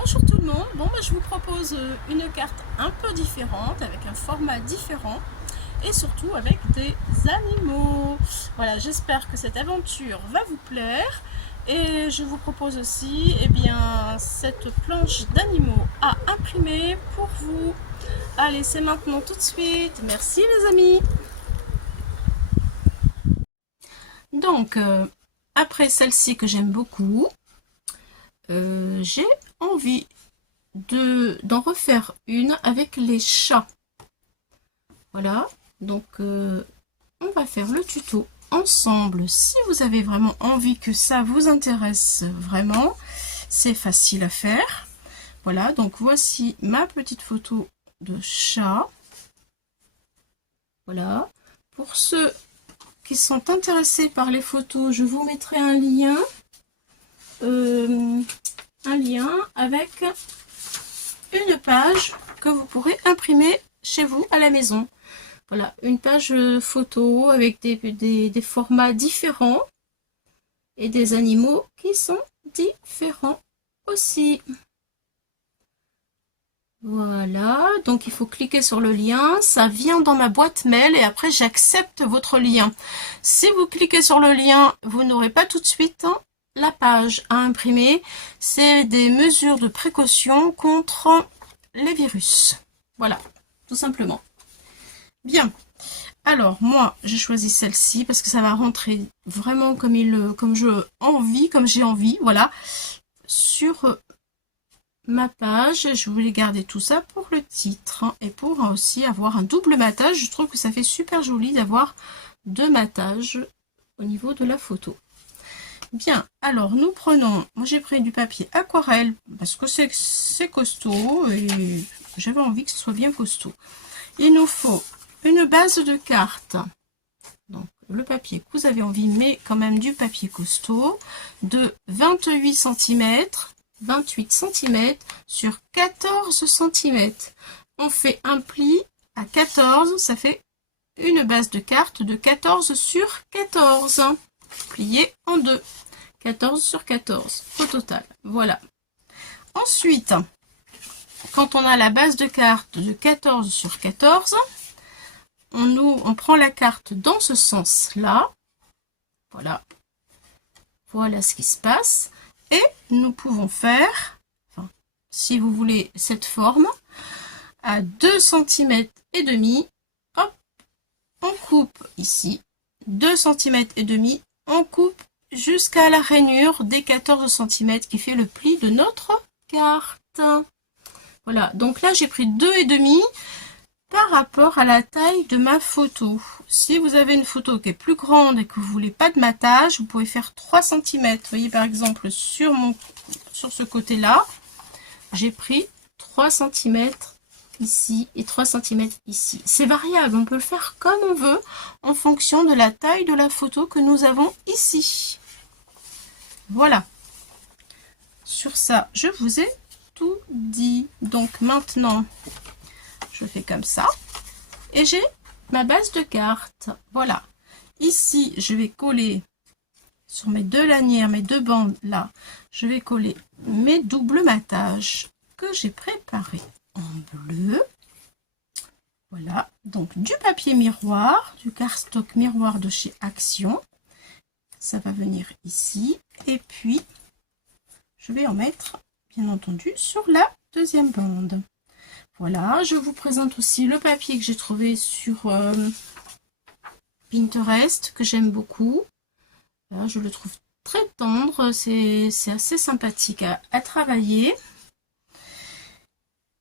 Bonjour tout le monde, je vous propose une carte un peu différente, avec un format différent et surtout avec des animaux. Voilà, j'espère que cette aventure va vous plaire et je vous propose aussi cette planche d'animaux à imprimer pour vous. Allez, c'est maintenant tout de suite. Merci les amis. Donc, après celle-ci que j'aime beaucoup, j'ai envie d'en refaire une avec les chats. Voilà, donc on va faire le tuto ensemble. Si vous avez vraiment envie que ça vous intéresse vraiment, c'est facile à faire. Voilà, donc voici ma petite photo de chat. Voilà, pour ceux qui sont intéressés par les photos, je vous mettrai un lien avec une page que vous pourrez imprimer chez vous à la maison. Voilà, une page photo avec des formats différents et des animaux qui sont différents aussi. Voilà, donc il faut cliquer sur le lien, ça vient dans ma boîte mail et après j'accepte votre lien. Si vous cliquez sur le lien, vous n'aurez pas tout de suite la page à imprimer. C'est des mesures de précaution contre les virus. Voilà, tout simplement. Bien, alors moi j'ai choisi celle-ci parce que ça va rentrer vraiment comme j'ai envie, voilà, sur ma page. Je voulais garder tout ça pour le titre et pour aussi avoir un double matage. Je trouve que ça fait super joli d'avoir deux matages au niveau de la photo. Bien, alors nous prenons, moi j'ai pris du papier aquarelle parce que c'est costaud et j'avais envie que ce soit bien costaud. Il nous faut une base de carte, donc le papier que vous avez envie, mais quand même du papier costaud, de 28 cm, 28 cm sur 14 cm. On fait un pli à 14, ça fait une base de carte de 14 sur 14, plié en deux, 14 sur 14 au total. Voilà. Ensuite, quand on a la base de carte de 14 sur 14, on prend la carte dans ce sens-là. Voilà. Voilà ce qui se passe. Et nous pouvons faire, si vous voulez cette forme, à 2 cm et demi. Hop, on coupe ici. 2 cm et demi. On coupe jusqu'à la rainure des 14 cm qui fait le pli de notre carte. Voilà. Donc là, j'ai pris 2,5 par rapport à la taille de ma photo. Si vous avez une photo qui est plus grande et que vous voulez pas de matage, vous pouvez faire 3 cm. Vous voyez par exemple sur ce côté-là, j'ai pris 3 cm ici et 3 cm ici. C'est variable, on peut le faire comme on veut en fonction de la taille de la photo que nous avons ici. Voilà. Sur ça, je vous ai tout dit. Donc maintenant, je fais comme ça et j'ai ma base de carte. Voilà, ici je vais coller sur mes deux lanières, mes deux bandes là, je vais coller mes doubles matages que j'ai préparés en bleu. Voilà, donc du papier miroir, du cardstock miroir de chez Action, ça va venir ici et puis je vais en mettre bien entendu sur la deuxième bande. Voilà, je vous présente aussi le papier que j'ai trouvé sur Pinterest, que j'aime beaucoup. Là, je le trouve très tendre, c'est assez sympathique à travailler.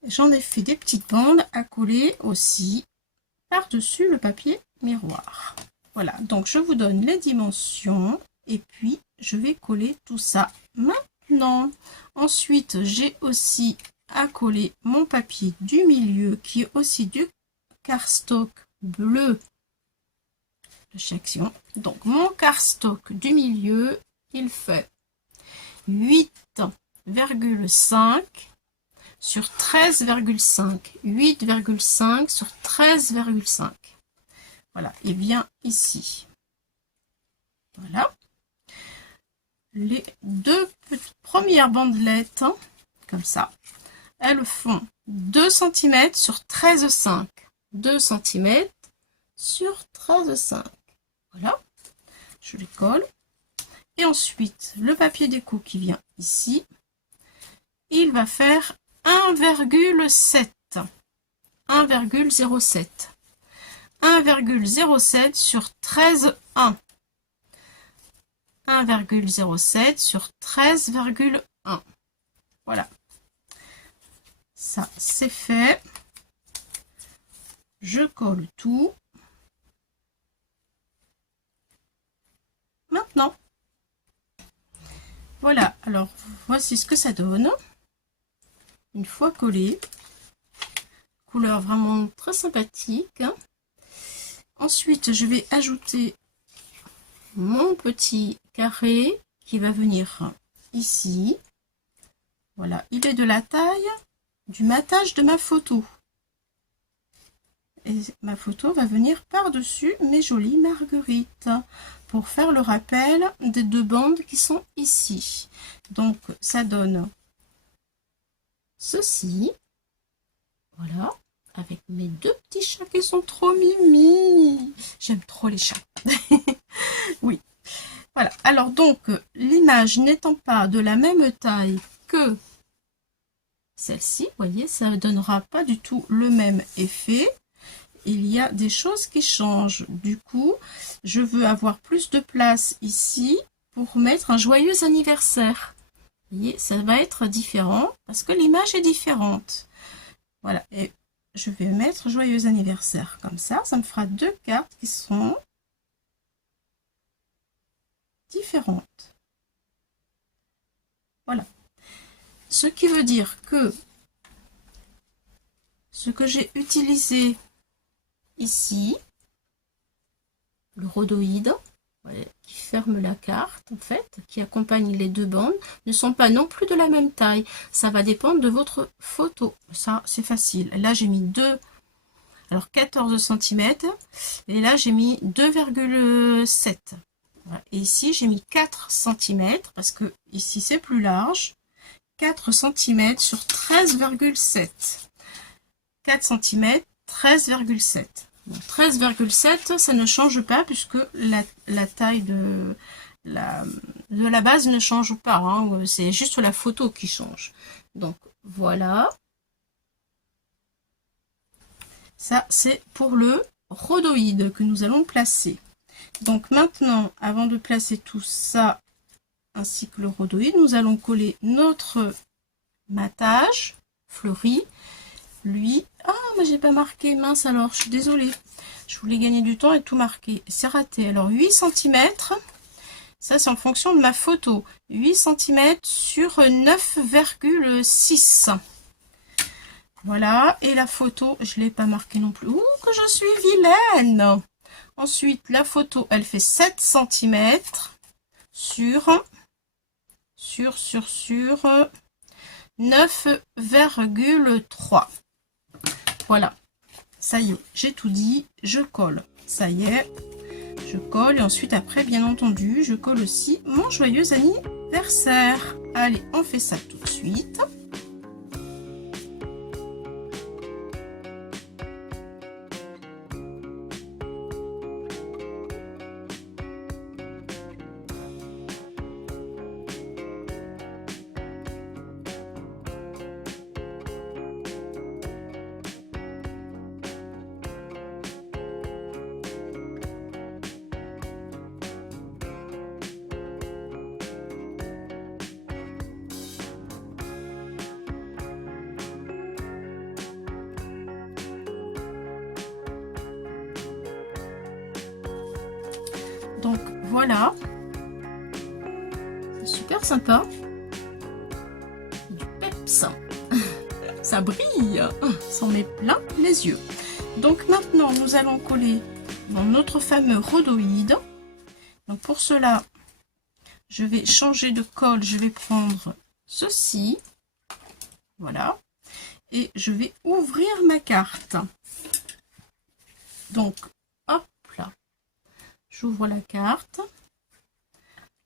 J'en ai fait des petites bandes à coller aussi par-dessus le papier miroir. Voilà, donc je vous donne les dimensions et puis je vais coller tout ça maintenant. Ensuite, j'ai aussi à coller mon papier du milieu qui est aussi du cardstock bleu de chez Action. Donc mon cardstock du milieu, il fait 8,5 sur 13,5. 8,5 sur 13,5. Voilà, et bien ici. Voilà. Les deux premières bandelettes comme ça. Elles font 2 cm sur 13,5. 2 cm sur 13,5. Voilà. Je les colle. Et ensuite, le papier déco qui vient ici, il va faire 1,7. 1,07. 1,07 sur 13,1. 1,07 sur 13,1. Voilà. Ça, c'est fait. Je colle tout. Maintenant. Voilà. Alors, voici ce que ça donne. Une fois collé. Couleur vraiment très sympathique. Ensuite, je vais ajouter mon petit carré qui va venir ici. Voilà, il est de la taille du matage de ma photo. Et ma photo va venir par-dessus mes jolies marguerites pour faire le rappel des 2 bandes qui sont ici. Donc, ça donne ceci. Voilà, avec mes 2 petits chats qui sont trop mimi. J'aime trop les chats. Oui. Voilà. Alors donc, l'image n'étant pas de la même taille que celle-ci, vous voyez, ça ne donnera pas du tout le même effet. Il y a des choses qui changent. Du coup, je veux avoir plus de place ici pour mettre un joyeux anniversaire. Vous voyez, ça va être différent parce que l'image est différente. Voilà. Et je vais mettre joyeux anniversaire comme ça. Ça me fera 2 cartes qui sont différentes. Voilà. Ce qui veut dire que ce que j'ai utilisé ici, le rhodoïde, voilà, qui ferme la carte en fait, qui accompagne les 2 bandes, ne sont pas non plus de la même taille. Ça va dépendre de votre photo. Ça, c'est facile. Là, j'ai mis 14 cm et là, j'ai mis 2,7. Voilà. Et ici, j'ai mis 4 cm parce que ici, c'est plus large. 4 cm sur 13,7. 4 cm, 13,7. 13,7, ça ne change pas puisque la taille de la base ne change pas. Hein. C'est juste la photo qui change. Donc, voilà. Ça, c'est pour le rhodoïde que nous allons placer. Donc, maintenant, avant de placer tout ça, ainsi que le rhodoïde, nous allons coller notre matage fleuri. Lui, ah, mais j'ai pas marqué, mince alors, je suis désolée. Je voulais gagner du temps et tout marquer. C'est raté. Alors, 8 cm, ça c'est en fonction de ma photo. 8 cm sur 9,6. Voilà, et la photo, je ne l'ai pas marqué non plus. Ouh, que je suis vilaine! Ensuite, la photo, elle fait 7 cm sur 9,3. Voilà, ça y est, j'ai tout dit, je colle. Ça y est, je colle et ensuite après, bien entendu, je colle aussi mon joyeux anniversaire. Allez, on fait ça tout de suite. Donc voilà, c'est super sympa, du peps, ça brille, ça en met plein les yeux. Donc maintenant nous allons coller dans notre fameux rhodoïde. Donc pour cela, je vais changer de colle, je vais prendre ceci, voilà, et je vais ouvrir ma carte. Donc hop là, j'ouvre la carte.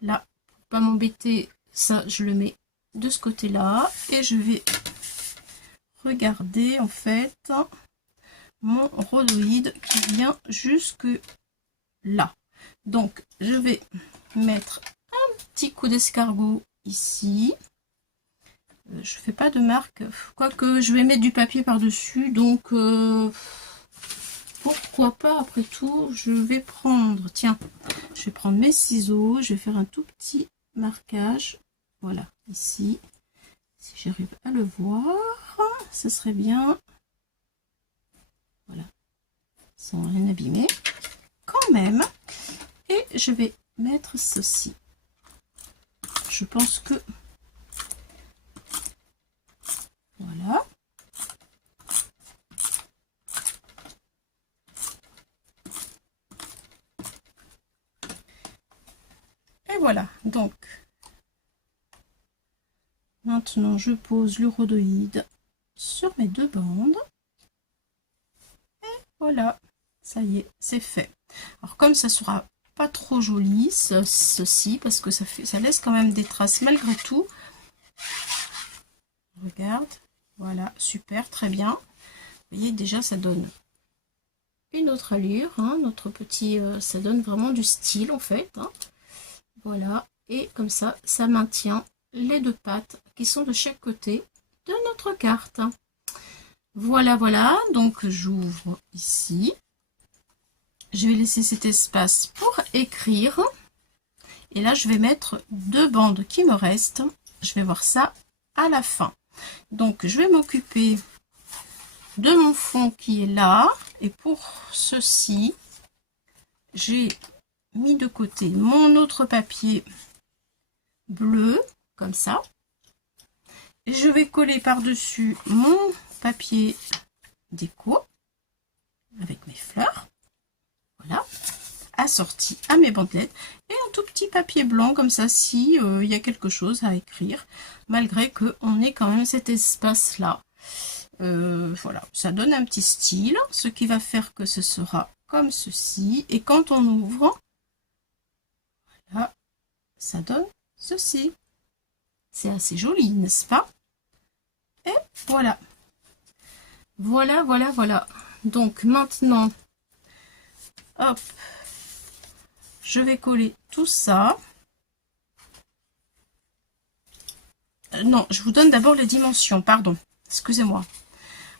Là, pour pas m'embêter, ça je le mets de ce côté-là et je vais regarder en fait mon rhodoïde qui vient jusque là. Donc je vais mettre un petit coup d'escargot ici. Je fais pas de marque, quoique je vais mettre du papier par dessus, donc pourquoi pas. Après tout, je vais prendre, tiens, je vais prendre mes ciseaux, je vais faire un tout petit marquage, voilà, ici, si j'arrive à le voir, ce serait bien, voilà, sans rien abîmer, quand même, et je vais mettre ceci. Je pense que, voilà. Et voilà, donc, maintenant je pose le rhodoïde sur mes deux bandes. Et voilà, ça y est, c'est fait. Alors comme ça sera pas trop joli, ceci, parce que ça laisse quand même des traces malgré tout. Regarde, voilà, super, très bien. Vous voyez, déjà ça donne une autre allure, hein, notre petit, ça donne vraiment du style en fait. Hein. Voilà, et comme ça, ça maintient les deux pattes qui sont de chaque côté de notre carte. Voilà, voilà, donc j'ouvre ici. Je vais laisser cet espace pour écrire. Et là, je vais mettre deux bandes qui me restent. Je vais voir ça à la fin. Donc, je vais m'occuper de mon fond qui est là. Et pour ceci, j'ai mis de côté mon autre papier bleu, comme ça. Et je vais coller par-dessus mon papier déco avec mes fleurs. Voilà, assorti à mes bandelettes. Et un tout petit papier blanc, comme ça, si il y a quelque chose à écrire, malgré qu'on ait quand même cet espace-là. Voilà, ça donne un petit style, ce qui va faire que ce sera comme ceci. Et quand on ouvre, voilà, ça donne ceci. C'est assez joli, n'est-ce pas? Et voilà. Voilà, voilà, voilà. Donc maintenant, hop, je vais coller tout ça. Non, je vous donne d'abord les dimensions, pardon. Excusez-moi.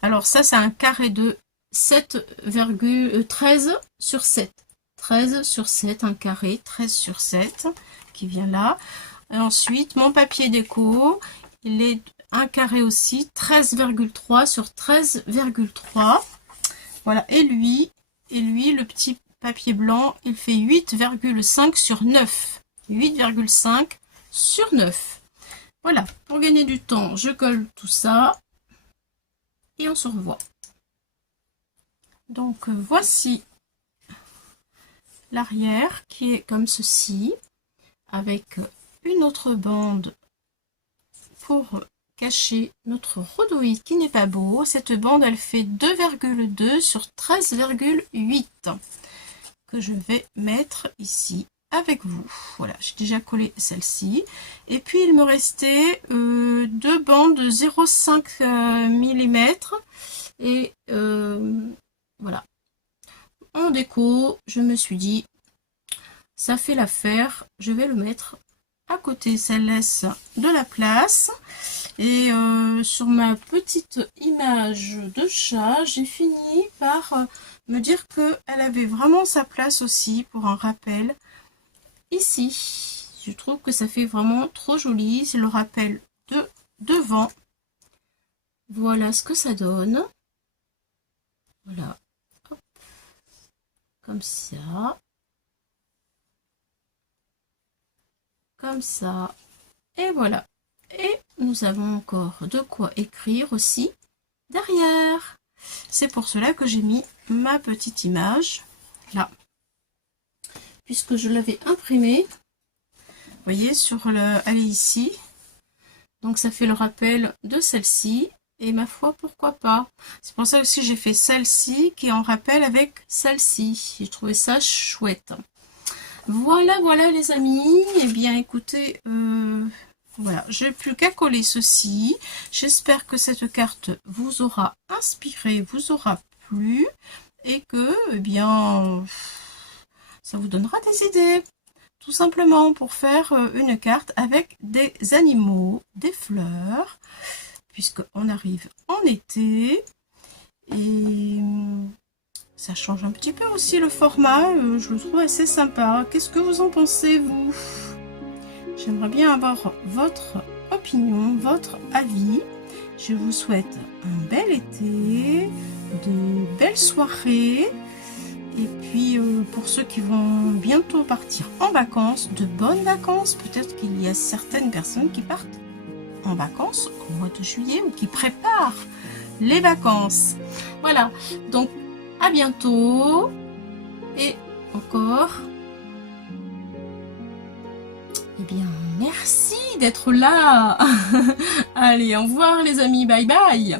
Alors ça, c'est un carré de 7,13 sur 7. 13 sur 7, un carré, 13 sur 7, qui vient là. Et ensuite, mon papier déco, il est un carré aussi, 13,3 sur 13,3. Voilà, et lui, le petit papier blanc, il fait 8,5 sur 9. 8,5 sur 9. Voilà, pour gagner du temps, je colle tout ça. Et on se revoit. Donc voici l'arrière qui est comme ceci, avec une autre bande pour cacher notre rhodoïde qui n'est pas beau. Cette bande, elle fait 2,2 sur 13,8 que je vais mettre ici avec vous. Voilà, j'ai déjà collé celle-ci. Et puis, il me restait deux bandes de 0,5 mm. Et voilà. En déco, je me suis dit, ça fait l'affaire. Je vais le mettre à côté. Ça laisse de la place. Et sur ma petite image de chat, j'ai fini par me dire qu'elle avait vraiment sa place aussi pour un rappel. Ici, je trouve que ça fait vraiment trop joli. C'est le rappel de devant. Voilà ce que ça donne. Voilà. Hop. Comme ça. Comme ça. Et voilà. Et nous avons encore de quoi écrire aussi derrière. C'est pour cela que j'ai mis ma petite image là. Puisque je l'avais imprimée. Vous voyez, sur le, elle est ici. Donc ça fait le rappel de celle-ci. Et ma foi, pourquoi pas. C'est pour ça aussi j'ai fait celle-ci qui est en rappel avec celle-ci. J'ai trouvé ça chouette. Voilà, voilà les amis. Eh bien écoutez, Voilà, j'ai plus qu'à coller ceci. J'espère que cette carte vous aura inspiré, vous aura plu et que, eh bien, ça vous donnera des idées. Tout simplement pour faire une carte avec des animaux, des fleurs, puisqu'on arrive en été. Et ça change un petit peu aussi le format, je le trouve assez sympa. Qu'est-ce que vous en pensez, vous? J'aimerais bien avoir votre opinion, votre avis. Je vous souhaite un bel été, de belles soirées. Et puis, pour ceux qui vont bientôt partir en vacances, de bonnes vacances. Peut-être qu'il y a certaines personnes qui partent en vacances au mois de juillet ou qui préparent les vacances. Voilà, donc à bientôt. Et encore... Eh bien, merci d'être là. Allez, au revoir les amis, bye bye.